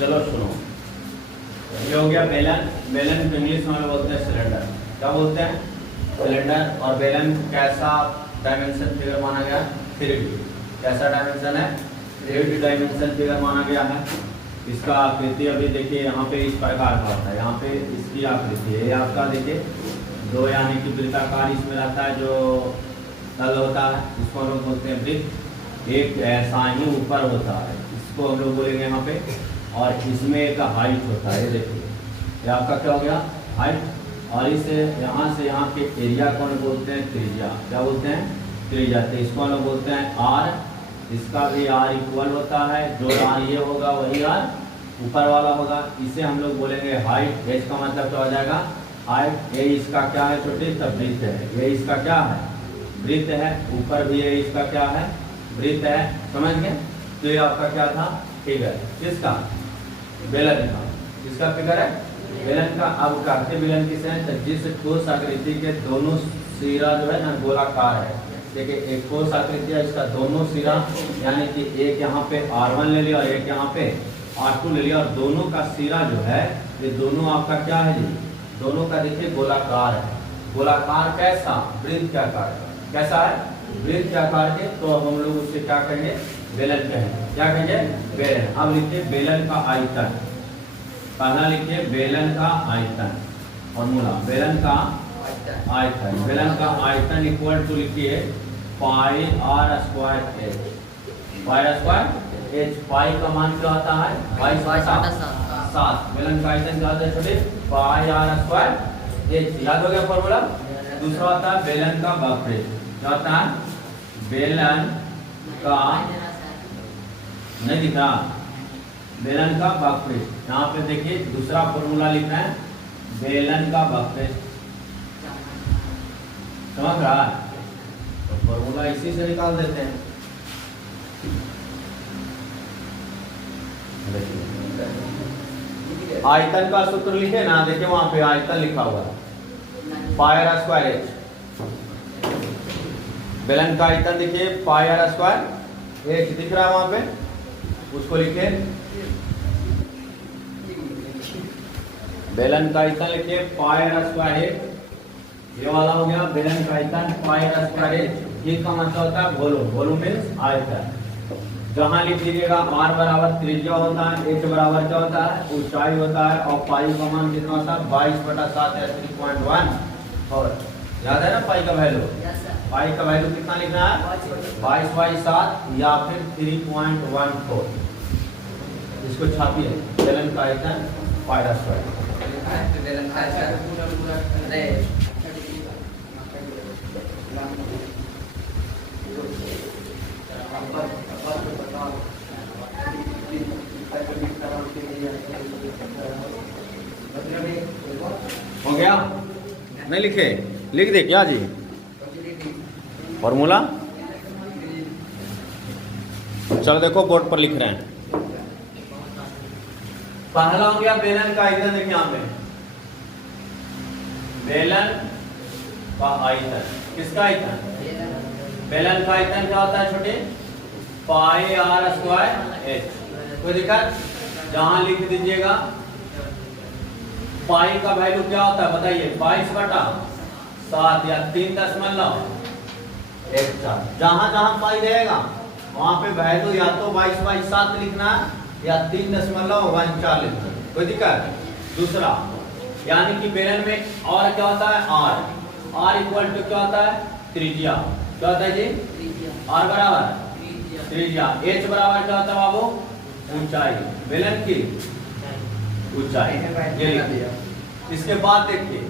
चलो सुनो, ये हो गया बेलन। बेलन को इंग्लिश में बोलते हैं सिलेंडर। क्या बोलते हैं? सिलेंडर। और बेलन कैसा डायमेंशन फिगर माना गया? 3D। कैसा डायमेंशन है? 3D डायमेंशन फिगर माना गया है। इसका आकृति अभी देखिए यहाँ पे इस प्रकार का होता है। यहाँ पे इसकी आकृति है, आपका देखिए 2 यानी कि वृत्ताकार इसमें रहता है जो तल होता है, इसको हम लोग बोलते हैं वृत्त। एक ऐसा ही ऊपर होता है, इसको हम लोग बोलेंगे यहाँ पे। और इसमें एक हाइट होता है, ये देखिए ये आपका क्या हो गया? हाइट। और इस यहाँ से यहाँ के एरिया को हम बोलते हैं त्रिज्या। क्या बोलते हैं? त्रिज्या। तो इसको हम लोग बोलते हैं आर। इसका भी आर इक्वल होता है, जो आर ये होगा वही आर ऊपर वाला होगा। इसे हम लोग बोलेंगे हाइट। एच का मतलब क्या हो जाएगा? हाइट। ये इसका क्या है छोटे? तब वृत्त है। ये इसका क्या है? वृत्त है। ऊपर भी ये इसका क्या है? वृत्त है। समझ गए? तो ये आपका क्या था? फिगर। किसका? बेलन का। किसका फिगर है? बेलन का। अब कहते बेलन किसे है? तो जिस ठोस आकृति के दोनों सिरा जो है ना गोलाकार है। देखिए एक ठोस आकृति है, इसका दोनों सिरा यानी कि एक यहाँ पे R1 ले लिया और एक यहाँ पे R2 ले लिया, और दोनों का सिरा जो है ये दोनों आपका क्या है जी? दोनों का देखिए गोलाकार है। गोलाकार कैसा? वृत्त के आकार का। कैसा है? वृत्त के आकार के। तो अब हम लोग उससे क्या कहेंगे? बेलन कहेंगे। क्या कहेंगे? बेलन। अब लिखिए बेलन का आयतन। पहला लिखिए बेलन का आयतन। फॉर्मूला बेलन का आयतन। बेलन का आयतन इक्वल टू लिखिए pi r square h. Pi r square h. Pi का मान क्या होता है? 22/7। बेलन का आयतन क्या होता है छोटे? पाई आर स्क्वायर एच। याद हो गया फॉर्मूला? दूसरा होता है बेलन का वक्र। क्या होता है? बेलन का नहीं दिख रहा? बेलन का वक्र। यहाँ पे देखिए दूसरा फॉर्मूला लिखना है बेलन का वक्र। समझ रहा है? तो फॉर्मूला इसी से निकाल देते हैं। आयतन का सूत्र लिखे ना, देखिए वहां पे आयतन लिखा हुआ है पाई आर स्क्वायर एच। बेलन का आयतन देखिए पाई आर स्क्वायर एच दिख रहा है वहां पे, उसको लिखे। बेलन का आयतन लिखिए पाई आर स्क्वायर एच। ये वाला हो गया बेलन का आयतन पाई आर स्क्वायर एच। ये का मतलब होता है वॉल्यूम। वॉल्यूम मींस आयतन। जहां लिख लीजिएगा आर बराबर त्रिज्या होता है, एच बराबर क्या होता है? ऊंचाई होता है, और पाई का मान कितना होता है? 22/7 या 3.1। और याद है ना पाई का वैल्यू? पाई का वैल्यू कितना लिखना है? 22/7 या फिर 3.14। इसको छापिए बेलन का आयतन पाई आर स्क्वायर। हो गया? नहीं लिखे? लिख दे क्या जी फॉर्मूला? चलो देखो बोर्ड पर लिख रहे हैं। पहला हो गया बेलन का आयतन। देखिए यहाँ पे बेलन का आयतन। किसका आयतन? बेलन का आयतन क्या होता है छोटे? पाई आर स्क्वायर एच। कोई दिक्कत? जहां लिख दीजिएगा पाई का वैल्यू क्या होता है बताइए? 22/7 या 3.14। जहां जहां पाई रहेगा वहां पे वैल्यू या तो 22/7 लिखना है या 3.14 लिखना है। कोई दिक्कत? दूसरा यानी कि बेलन में और क्या होता है? आर। आर इक्वल टू क्या होता है? त्रिज्या। क्या होता है जी? आर बराबर त्रिज्या। एच बराबर क्या होता है बाबू? ऊंचाई। बेलन की ऊंचाई। ये लिख दिया। इसके बाद देखिए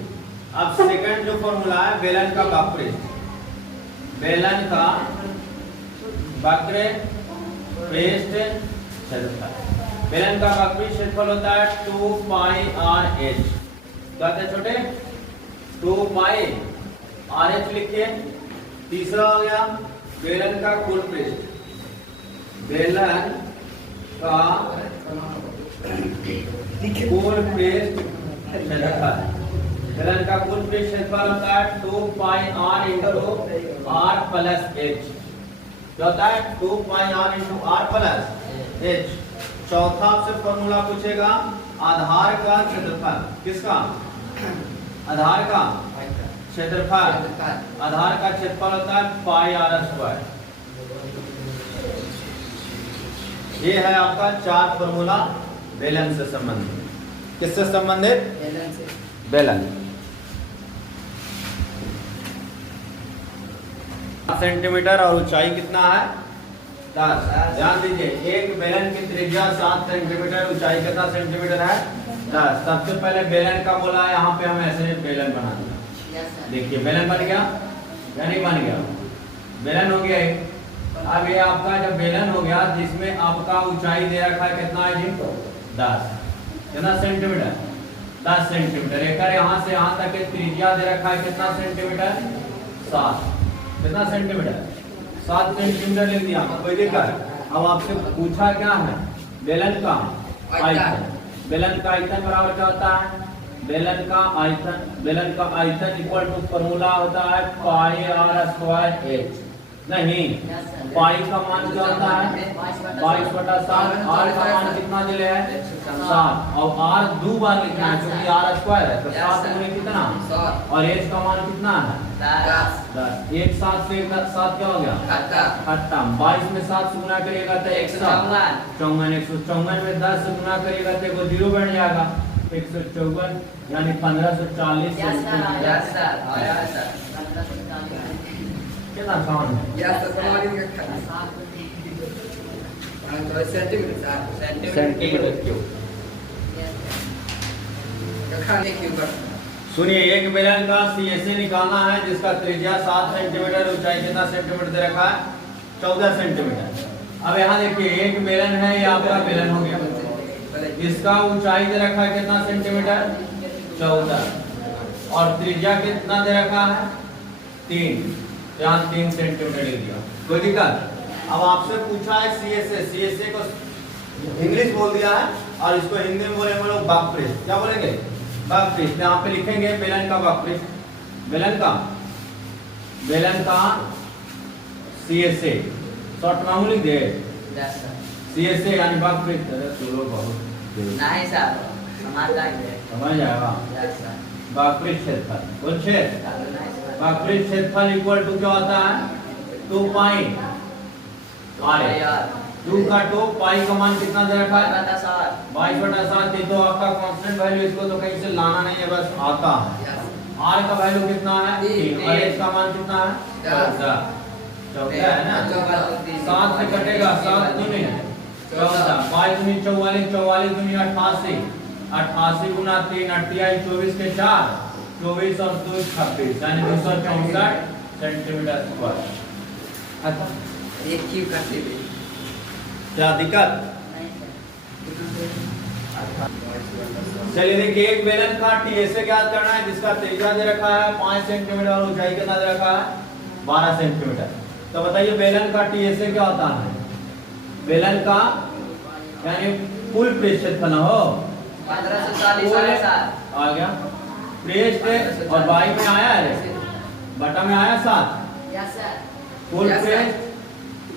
अब सेकंड जो फॉर्मूला है बेलन का वक्र। बेलन का वक्र पृष्ठ क्षेत्रफल। बेलन का वक्र क्षेत्रफल होता है 2 पाई आर एच। क्या होता है छोटे? 2 पाई आर एच लिखिए। तीसरा हो गया बेलन का कुल पृष्ठ। बेलन का कुल पृष्ठ क्षेत्रफल। बेलन का कुल पृष्ठ क्षेत्रफल होता है 2 pi r into r plus h. क्या होता है? 2 pi r into r plus h. चौथा आपसे फॉर्मूला पूछेगा आधार का क्षेत्रफल। किसका? आधार का क्षेत्रफल। आधार का क्षेत्रफल होता है पाई आर स्क्वायर। ये है आपका 4 फॉर्मूला बेलन से संबंधित। किससे संबंधित? बेलन से। बेलन। सेंटीमीटर और ऊंचाई कितना है? 10। ध्यान दीजिए, एक बेलन की त्रिज्या 7 सेंटीमीटर, ऊंचाई कितना सेंटीमीटर है? 10। सबसे पहले बेलन का बोला है, यहाँ पे हम ऐसे बेलन बना दिया। देखिए बेलन बन गया या नहीं बन गया? बेलन हो गया एक। अब ये आपका जब बेलन हो गया जिसमें आपका ऊंचाई दे रखा है कितना है जी? 10। कितना सेंटीमीटर? 10 सेंटीमीटर। एक यहाँ से यहाँ तक त्रिज्या दे रखा है कितना सेंटीमीटर? 7। कितना सेंटीमीटर? 7 सेंटीमीटर लिख दिया, कोई दिक्कत? अब आपसे पूछा क्या है? बेलन का आयतन। बेलन का आयतन बराबर क्या होता है? बेलन का आयतन इक्वल टू फॉर्मूला होता है पाई आर स्क्वायर एच। नहीं, पाई का मान क्या होता है? 22/7। आर का मान कितना दिले है? 7। और आर 2 बार लिखना है क्योंकि आर स्क्वायर है, तो 7 गुने कितना? और एच का मान कितना है? 10। एक 7 से 7 क्या हो गया? खत्म। 22 में 7 से गुना करिएगा तो 154। 154 में 10 से गुना करिएगा तो वो 0 बन जाएगा। 154 यानी 1540 कितना आसान है? Centimetre cube. सुनिए, एक बेलन का CSA निकालना है जिसका त्रिज्या 7 सेंटीमीटर, ऊंचाई कितना सेंटीमीटर दे रखा है? 14 सेंटीमीटर। अब यहाँ देखिए एक बेलन है, ये आपका बेलन हो गया। इसका ऊंचाई दे रखा है कितना सेंटीमीटर? 14। और त्रिज्या कितना दे रखा है? 3। यहाँ 3 सेंटीमीटर लिख दिया, कोई दिक्कत? अब आपसे पूछा है CSA को इंग्लिश बोल दिया है और इसको हिंदी में बोले हम लोग वक्रपृष्ठ। क्या बोलेंगे? वक्रपृष्ठ। यहाँ पे लिखेंगे बेलन का वक्रपृष्ठ। बेलन का CSA शॉर्ट नाम लिख दे। CSA यानी वक्रपृष्ठ। नहीं सर, समझ जाएगा। वक्रपृष्ठ क्षेत्रफल। बोल वक्रपृष्ठ क्षेत्रफल इक्वल टू क्या होता है? 2 पाई आर। 2 का 2 पाई का मान कितना दे रखा है? 22/7। ये तो आपका कांस्टेंट वैल्यू, इसको तो कहीं से लाना नहीं है, बस आता है। आर का वैल्यू कितना है? 3। और एच का मान कितना है? 14 है ना? 7 से कटेगा, 7 दूनी 14, 5 दूनी 44, 44 दूनी 88, 88 गुना 3 28, 24 के 4, 24 और 2 26 यानी 264 सेंटीमीटर स्क्वायर। अच्छा, एक क्यूब करते थे, क्या दिक्कत? चलिए देखिए, एक बेलन का TSA क्या करना है जिसका त्रिज्या दे रखा है 5 सेंटीमीटर और ऊंचाई कितना दे रखा है? 12 सेंटीमीटर। तो बताइए बेलन का TSA क्या होता है? बेलन का यानी कुल पृष्ठ क्षेत्रफल हो 1540 आ गया। पृष्ठ और बाई में आया है, बटा में आया 7। कुल पृष्ठ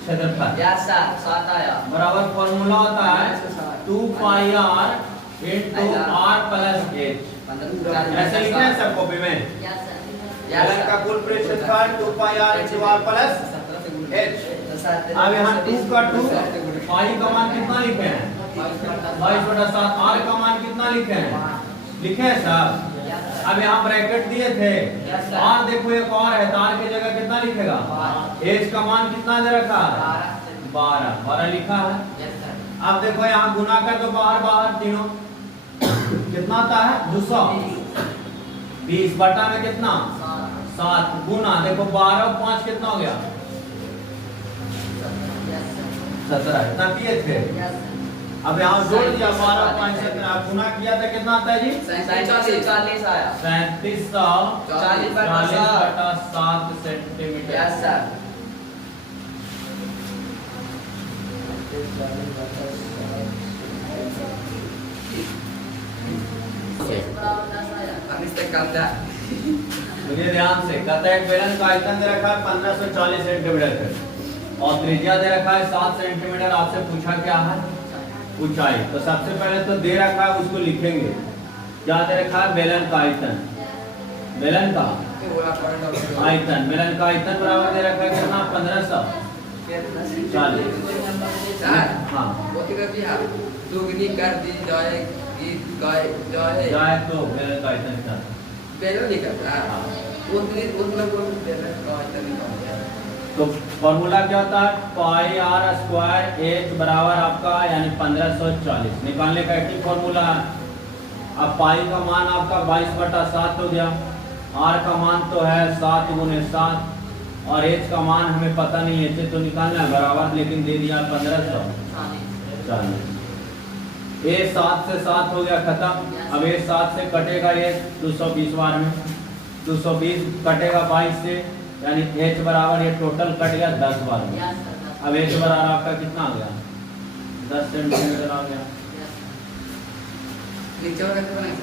क्षेत्रफल बराबर फॉर्मूला होता है 2 पाई r into r plus h। ऐसे लिखना है सब कॉपी में। बेलन का कुल पृष्ठ क्षेत्रफल 2 पाई r into r plus h। अब यहाँ 2 का 2 पाई का मान कितना लिखे हैं? 22/7। r का मान कितना लिखे हैं? लिखे हैं साहब। अब यहाँ ब्रैकेट दिए थे, r देखो एक और है, तार की जगह कितना लिखेगा? h का मान कितना दे रखा है? 12 लिखा है। अब देखो यहाँ गुना कर दो, बाहर तीनों कितना आता है? 220 बटा में कितना? 7 गुना देखो 12 और 5 कितना हो गया? 17। इतना किए थे। अब यहाँ जोड़ दिया 12 5 17, गुना किया था कितना आता है जी? 3740 आया। 3740/7 सेंटीमीटर। Yes sir. अब इस तक कम था। मुझे ध्यान से कहता है बेलन का आयतन दे रखा है 1540 सेंटीमीटर और त्रिज्या दे रखा है 7 सेंटीमीटर। आपसे पूछा क्या है? ऊंचाई। तो सबसे पहले तो दे रखा है उसको लिखेंगे। क्या दे रखा है? बेलन का आयतन। बेलन का आयतन, बेलन का आयतन बराबर दे रखा है कितना? 1540। हाँ दुगनी कर दी जाए जाए तो बेलन का आयतन कितना? बेलन नहीं करता उतनी उतना को बेलन का आयतन नहीं करता। तो फॉर्मूला क्या होता है? पाई आर स्क्वायर एच बराबर आपका यानी 1540 निकालने का एक ही फॉर्मूला है। अब पाई का मान आपका 22/7 हो गया, आर का मान तो है 7 × 7 और एच का मान हमें पता नहीं है, एच तो निकालना है बराबर, लेकिन दे दिया 1540। ए 7 से 7 हो गया खत्म। अब ए 7 से कटेगा ये 220 बार में, 220 कटेगा 22 से, यानी एच बराबर ये टोटल कट गया 10 बार में। अब एच बराबर आपका कितना आ गया? 10 सेंटीमीटर आ गया। नीचे वाला कितना है?